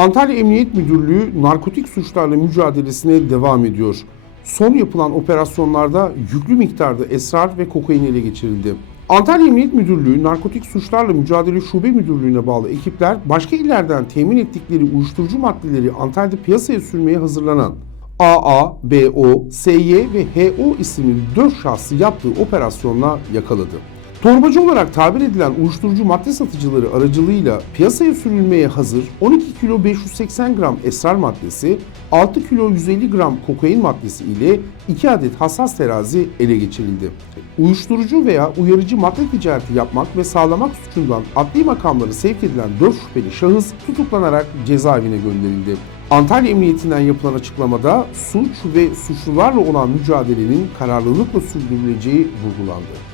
Antalya Emniyet Müdürlüğü narkotik suçlarla mücadelesine devam ediyor. Son yapılan operasyonlarda yüklü miktarda esrar ve kokain ele geçirildi. Antalya Emniyet Müdürlüğü Narkotik Suçlarla Mücadele Şube Müdürlüğü'ne bağlı ekipler başka illerden temin ettikleri uyuşturucu maddeleri Antalya'da piyasaya sürmeye hazırlanan AA, BO, SY ve HO isimli 4 şahsı yaptığı operasyonla yakaladı. Torbacı olarak tabir edilen uyuşturucu madde satıcıları aracılığıyla piyasaya sürülmeye hazır 12 kilo 580 gram esrar maddesi, 6 kilo 150 gram kokain maddesi ile 2 adet hassas terazi ele geçirildi. Uyuşturucu veya uyarıcı madde ticareti yapmak ve sağlamak suçundan adli makamları sevk edilen 4 şüpheli şahıs tutuklanarak cezaevine gönderildi. Antalya Emniyetinden yapılan açıklamada suç ve suçlularla olan mücadelenin kararlılıkla sürdürüleceği vurgulandı.